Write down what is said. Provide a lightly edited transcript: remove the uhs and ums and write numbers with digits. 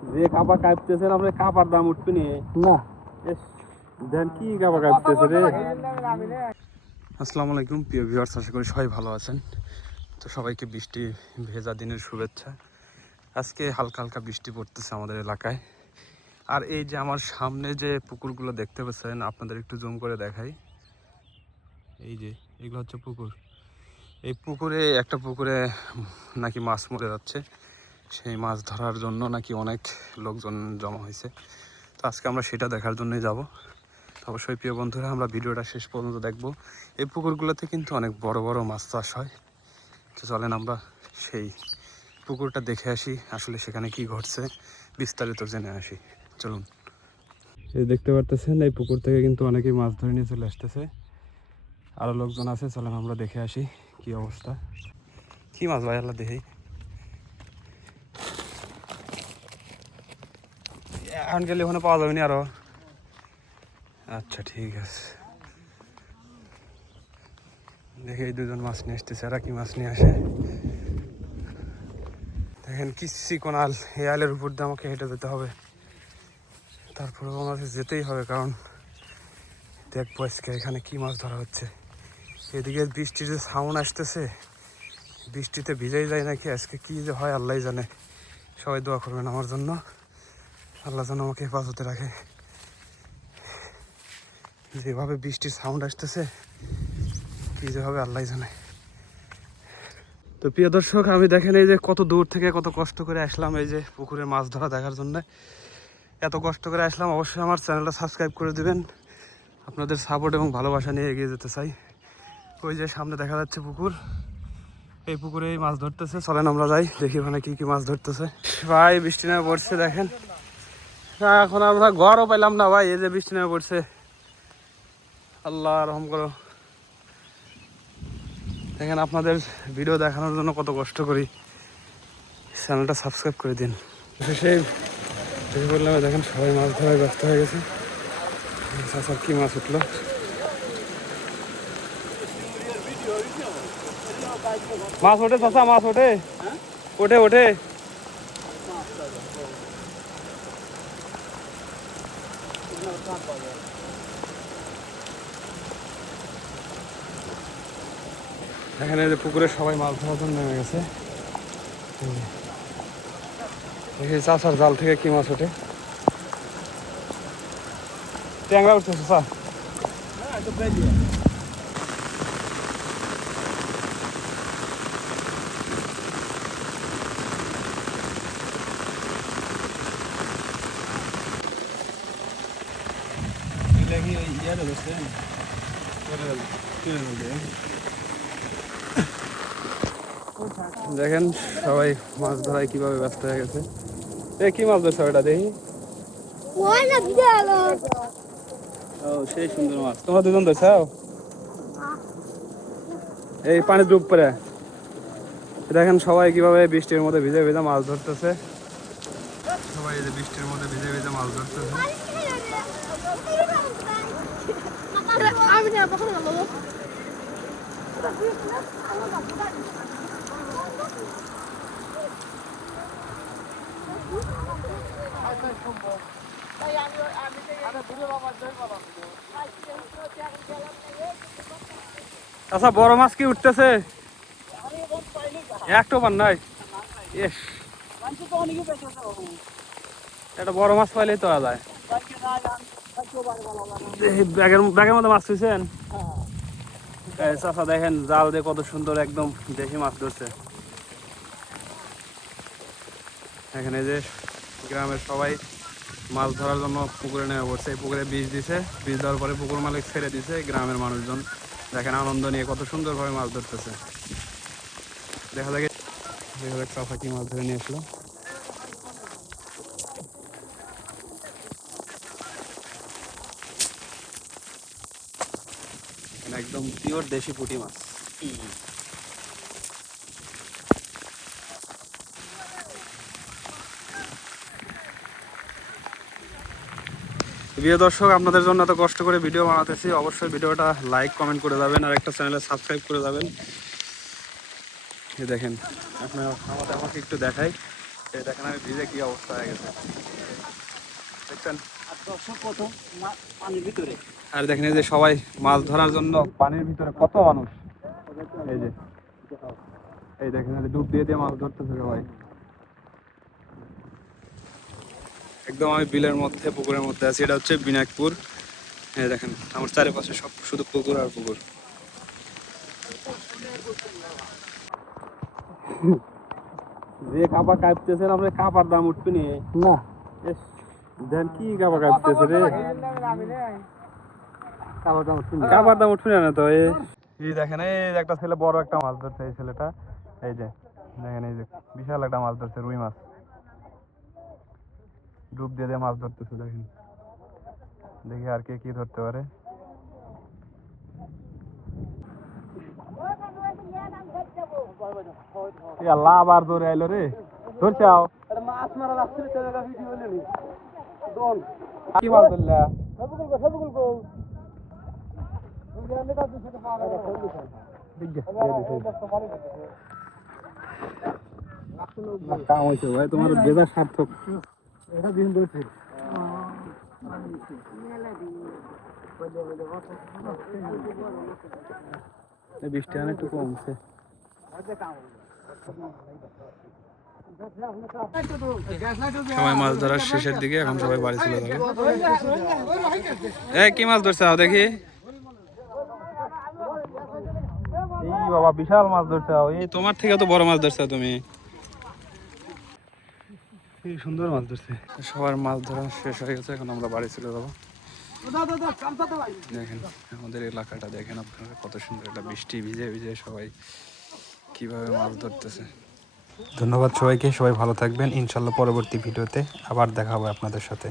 যে কাপা কাঁপতেছেন আপনি কাপার দাম উঠবে নি না। দেন কি কাপা কাঁপতেছে রে। আসসালামু আলাইকুম প্রিয় ভিউয়ার্স, আশা করি সবাই ভালো আছেন। তো সবাইকে বৃষ্টি ভেজা দিনের শুভেচ্ছা। আজকে হালকা হালকা বৃষ্টি পড়তেছে আমাদের এলাকায়। আর এই যে আমার সামনে যে পুকুরগুলো দেখতে পাচ্ছেন, আপনাদের একটু জুম করে দেখাই। এই যে এগুলো হচ্ছে পুকুর। এই পুকুরে একটা পুকুরে নাকি মাছ মরে যাচ্ছে, সেই মাছ ধরার জন্য নাকি অনেক লোকজন জমা হয়েছে। তো আজকে আমরা সেটা দেখার জন্যই যাব। অবশ্যই প্রিয় বন্ধুরা, আমরা ভিডিওটা শেষ পর্যন্ত দেখব। এই পুকুরগুলোতে কিন্তু অনেক বড় বড় মাছ চাষ হয়। তো চলেন আমরা সেই পুকুরটা দেখে আসি, আসলে সেখানে কি ঘটছে বিস্তারিত জেনে আসি। চলুন। এই দেখতে পারতেছেন, এই পুকুর থেকে কিন্তু অনেকেই মাছ ধরে নিয়ে চলে আসতেছে। আরও লোকজন আছে, চলেন আমরা দেখে আসি কি অবস্থা। কি মাছ ভাই আল্লাহ দেখি, এখন গেলে ওখানে পাওয়া যাবে না আরো। আচ্ছা ঠিক আছে, দেখে এই দুজন মাছ নিয়ে আসতেছে। এরা কি মাছ নিয়ে আসে দেখেন, কি চিকনাল। এই আলের উপর দিয়ে আমাকে হেঁটে যেতে হবে, তারপরে আমাকে যেতেই হবে, কারণ দেখবো আজকে এখানে কি মাছ ধরা হচ্ছে। এদিকে বৃষ্টির যে সাউন্ড আসতেছে, বৃষ্টিতে ভিজেই যায় নাকি আজকে, কি যে হয় আল্লাহ জানে। সবাই দোয়া করবেন আমার জন্য, আল্লাহ যেন আমাকে হেফাজতে রাখে। যেভাবে বৃষ্টির সাউন্ড আসতেছে, কি যে হবে আল্লাহ জানে। তো প্রিয় দর্শক, আমি দেখেন এই যে কত দূর থেকে কত কষ্ট করে আসলাম এই যে পুকুরে মাছ ধরা দেখার জন্য। এত কষ্ট করে আসলাম, অবশ্যই আমার চ্যানেলটা সাবস্ক্রাইব করে দিবেন। আপনাদের সাপোর্ট এবং ভালোবাসা নিয়ে এগিয়ে যেতে চাই। ওই যে সামনে দেখা যাচ্ছে পুকুর, এই পুকুরে মাছ ধরতেছে। চলেন আমরা যাই, দেখি ওখানে কি কি মাছ ধরতেছে। ভাই বৃষ্টি নেমে পড়ছে দেখেন, এখন আমরা ঘরও পাইলাম না ভাই। এই যে বৃষ্টি নেমে পড়ছে, আল্লাহ রহম করো। দেখেন, আপনাদের ভিডিও দেখানোর জন্য কত কষ্ট করি, চ্যানেলটা সাবস্ক্রাইব করে দিন। সেই বললাম, দেখেন সবাই মাছ ধরায় ব্যস্ত হয়ে গেছে। চাচার কি মাছ উঠলো, মাছ ওঠে চাচা, মাছ ওঠে, ওঠে ওঠে। এখানে যে পুকুরে সবাই মাছ ধরার জন্য নেমে গেছে। দেখি চাচার জাল থেকে কি মাছ ওঠে। ট্যাংরা উঠছে চাচা। দেখেন সবাই মাছ ধরায় কিভাবে ব্যস্ত হয়ে গেছে। কি মাছ ধরছে ওটা দেখি। ও সেই সুন্দর মাছ, তোমরা দুজন ধরছাও এই পানি ডুব করে। দেখেন সবাই কিভাবে বৃষ্টির মধ্যে ভিজে ভিজে মাছ ধরতেছে। সবাই এই যে বৃষ্টির মধ্যে ভিজে ভিজে মাছ ধরতেছে। আচ্ছা, বড় মাছ কি উঠতেছে? একটু পান নাই। ইস, একটা বড় মাছ পাইলেই তো যায়। ব্যাগের ব্যাগের মধ্যে মাছ তুইছেন? চাচা দেখেন জাল দিয়ে কত সুন্দর একদম দেশি মাছ ধরছে। এখানে যে গ্রামের সবাই মাছ ধরার জন্য পুকুরে নেমে পড়ছে। এই পুকুরে বীজ দিছে, বীজ দেওয়ার পরে পুকুর মালিক ছেড়ে দিছে। গ্রামের মানুষজন দেখেন আনন্দ নিয়ে কত সুন্দরভাবে মাছ ধরতেছে। দেখা যাক চাচা কি মাছ ধরে নিয়ে আসলো। একদম পিওর দেশি পুঁটি মাছ। প্রিয় দর্শক, আপনাদের জন্য এত কষ্ট করে ভিডিও বানাতেছি, অবশ্যই ভিডিওটা লাইক কমেন্ট করে যাবেন আর একটা চ্যানেলে সাবস্ক্রাইব করে যাবেন। দেখেন আপনার আমাকে একটু দেখাই, এই দেখেন আমি ভিজে কি অবস্থা হয়ে গেছে দেখছেন। পানির ভিতরে আর দেখেন এই যে সবাই মাছ ধরার জন্য পানির ভিতরে কত মানুষ, এই যে এই দেখেন এই যে ডুব দিয়ে দিয়ে মাছ ধরতেছে সবাই। একদম আমি বিলের মধ্যে পুকুরের মধ্যে আছি, এটা হচ্ছে বিনায়কপুর। এই দেখেন আমার চারিপাশে সব শুধু পুকুর আর পুকুর। যে কাপা কাঁপতেছেন আপনি, কাপার দাম উঠবে নি না দেন কি কাপা কাঁপতেছে রে, কাপার দাম উঠবে না তো। এই দেখেন এই যে একটা ছেলে বড় একটা মাছ ধরছে, এই ছেলেটা এই যে দেখেন এই যে বিশাল একটা মাছ ধরছে, রুই মাছ ডুব দিয়ে দিয়ে মাছ ধরতেছে। দেখেন দেখি আর কে কি ধরতে পারে। লাভ আর ধরে আইলো রে, ধরছাও মাছ মারা যাচ্ছে কি মাছ ধরলা? কাম হয়েছে ভাই, তোমার বেজার সার্থক। এটা দিন ধরছে বৃষ্টি এখন একটু কমছে। সবাই মাছ ধরার শেষের দিকে, এখন সবাই বাড়ি চলে যাবে। কি মাছ ধরছে দেখি? এই বাবা বিশাল মাছ ধরছে, এই তোমার থেকে তো বড় মাছ ধরছে তুমি। এই সুন্দর মাছ ধরছে। সবার মাছ ধরা শেষ হয়ে গেছে, এখন আমরা বাড়ি চলে যাবো। দেখেন আমাদের এলাকাটা দেখেন আপনারা, কত সুন্দর একটা বৃষ্টি ভিজে ভিজে সবাই কিভাবে মাছ ধরতেছে। ধন্যবাদ সবাইকে, সবাই ভালো থাকবেন। ইনশাল্লাহ পরবর্তী ভিডিওতে আবার দেখা হবে আপনাদের সাথে।